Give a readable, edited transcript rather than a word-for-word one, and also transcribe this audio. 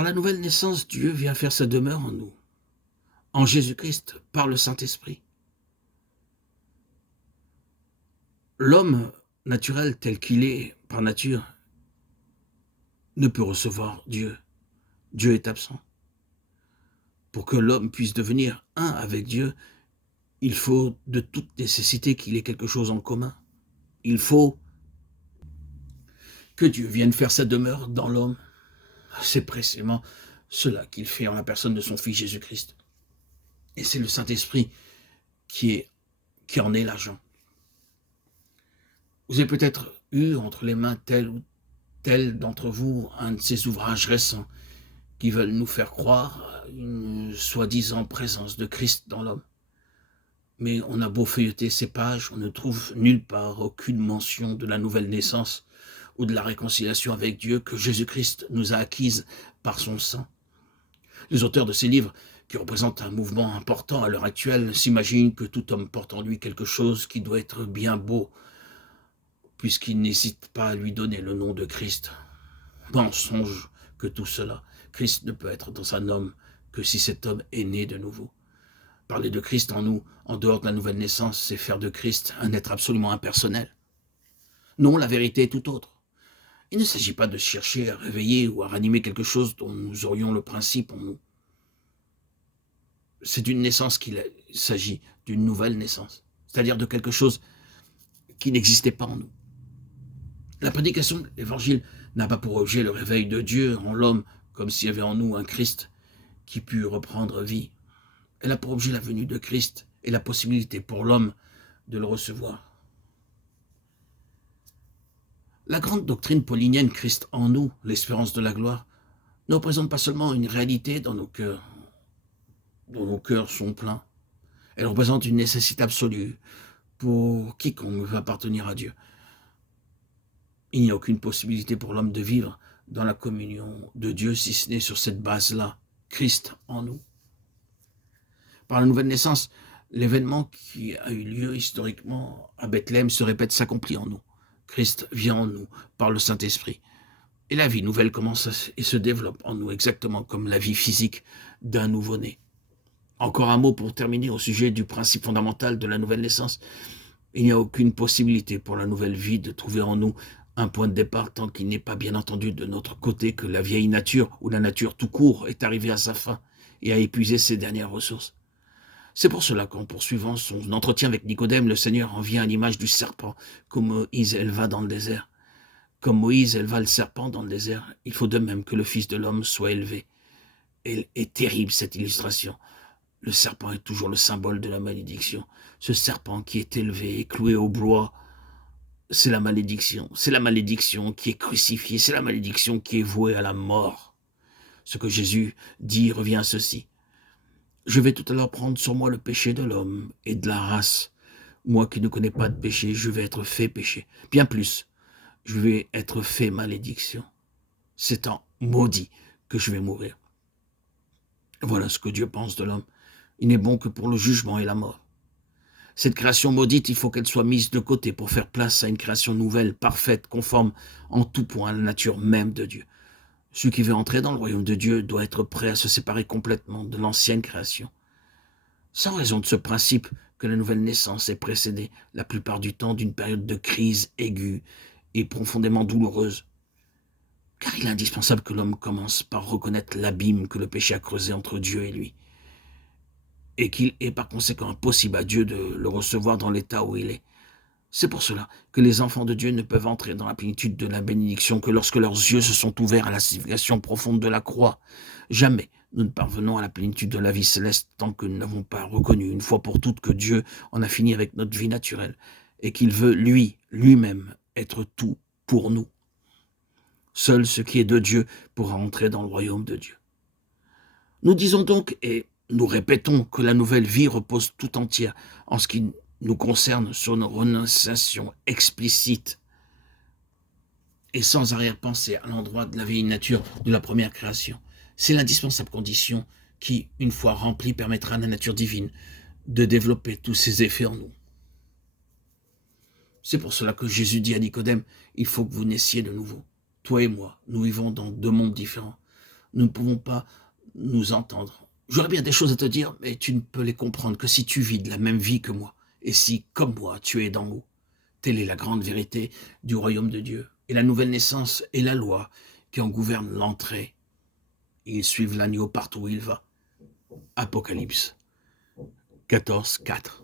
Par la nouvelle naissance, Dieu vient faire sa demeure en nous, en Jésus-Christ, par le Saint-Esprit. L'homme naturel tel qu'il est, par nature, ne peut recevoir Dieu. Dieu est absent. Pour que l'homme puisse devenir un avec Dieu, il faut de toute nécessité qu'il ait quelque chose en commun. Il faut que Dieu vienne faire sa demeure dans l'homme. C'est précisément cela qu'il fait en la personne de son Fils Jésus-Christ. Et c'est le Saint-Esprit qui en est l'agent. Vous avez peut-être eu entre les mains tel ou tel d'entre vous un de ces ouvrages récents qui veulent nous faire croire à une soi-disant présence de Christ dans l'homme. Mais on a beau feuilleter ces pages, on ne trouve nulle part aucune mention de la nouvelle naissance ou de la réconciliation avec Dieu que Jésus-Christ nous a acquise par son sang. Les auteurs de ces livres, qui représentent un mouvement important à l'heure actuelle, s'imaginent que tout homme porte en lui quelque chose qui doit être bien beau, puisqu'il n'hésite pas à lui donner le nom de Christ. Mensonge que tout cela. Christ ne peut être dans un homme que si cet homme est né de nouveau. Parler de Christ en nous, en dehors de la nouvelle naissance, c'est faire de Christ un être absolument impersonnel. Non, la vérité est tout autre. Il ne s'agit pas de chercher à réveiller ou à ranimer quelque chose dont nous aurions le principe en nous. C'est d'une naissance qu'il s'agit, d'une nouvelle naissance, c'est-à-dire de quelque chose qui n'existait pas en nous. La prédication de l'Évangile n'a pas pour objet le réveil de Dieu en l'homme, comme s'il y avait en nous un Christ qui pût reprendre vie. Elle a pour objet la venue de Christ et la possibilité pour l'homme de le recevoir. La grande doctrine paulinienne, Christ en nous, l'espérance de la gloire, ne représente pas seulement une réalité dans nos cœurs, dont nos cœurs sont pleins. Elle représente une nécessité absolue pour quiconque veut appartenir à Dieu. Il n'y a aucune possibilité pour l'homme de vivre dans la communion de Dieu si ce n'est sur cette base-là, Christ en nous. Par la nouvelle naissance, l'événement qui a eu lieu historiquement à Bethléem se répète, s'accomplit en nous. Christ vient en nous par le Saint-Esprit. Et la vie nouvelle commence et se développe en nous, exactement comme la vie physique d'un nouveau-né. Encore un mot pour terminer au sujet du principe fondamental de la nouvelle naissance. Il n'y a aucune possibilité pour la nouvelle vie de trouver en nous un point de départ tant qu'il n'est pas bien entendu de notre côté que la vieille nature, ou la nature tout court, est arrivée à sa fin et a épuisé ses dernières ressources. C'est pour cela qu'en poursuivant son entretien avec Nicodème, le Seigneur en vient à l'image du serpent, comme Moïse éleva dans le désert. Comme Moïse éleva le serpent dans le désert, il faut de même que le Fils de l'homme soit élevé. Elle est terrible, cette illustration. Le serpent est toujours le symbole de la malédiction. Ce serpent qui est élevé et cloué au bois, c'est la malédiction. C'est la malédiction qui est crucifiée. C'est la malédiction qui est vouée à la mort. Ce que Jésus dit revient à ceci. Je vais tout à l'heure prendre sur moi le péché de l'homme et de la race. Moi qui ne connais pas de péché, je vais être fait péché. Bien plus, je vais être fait malédiction. C'est en maudit que je vais mourir. Voilà ce que Dieu pense de l'homme. Il n'est bon que pour le jugement et la mort. Cette création maudite, il faut qu'elle soit mise de côté pour faire place à une création nouvelle, parfaite, conforme en tout point à la nature même de Dieu. Celui qui veut entrer dans le royaume de Dieu doit être prêt à se séparer complètement de l'ancienne création. Sans raison de ce principe que la nouvelle naissance est précédée la plupart du temps d'une période de crise aiguë et profondément douloureuse. Car il est indispensable que l'homme commence par reconnaître l'abîme que le péché a creusé entre Dieu et lui. Et qu'il est par conséquent impossible à Dieu de le recevoir dans l'état où il est. C'est pour cela que les enfants de Dieu ne peuvent entrer dans la plénitude de la bénédiction que lorsque leurs yeux se sont ouverts à la signification profonde de la croix. Jamais nous ne parvenons à la plénitude de la vie céleste tant que nous n'avons pas reconnu une fois pour toutes que Dieu en a fini avec notre vie naturelle et qu'il veut lui-même être tout pour nous. Seul ce qui est de Dieu pourra entrer dans le royaume de Dieu. Nous disons donc, et nous répétons, que la nouvelle vie repose tout entière en ce qui nous concerne sur nos renonciations explicites et sans arrière-pensée à l'endroit de la vieille nature de la première création. C'est l'indispensable condition qui, une fois remplie, permettra à la nature divine de développer tous ses effets en nous. C'est pour cela que Jésus dit à Nicodème, il faut que vous naissiez de nouveau. Toi et moi, nous vivons dans deux mondes différents. nous ne pouvons pas nous entendre. J'aurais bien des choses à te dire, mais tu ne peux les comprendre que si tu vis de la même vie que moi, et si, comme moi, tu es d'en haut. Telle est la grande vérité du royaume de Dieu. Et la nouvelle naissance est la loi qui en gouverne l'entrée. Ils suivent l'agneau partout où il va. Apocalypse 14, 4.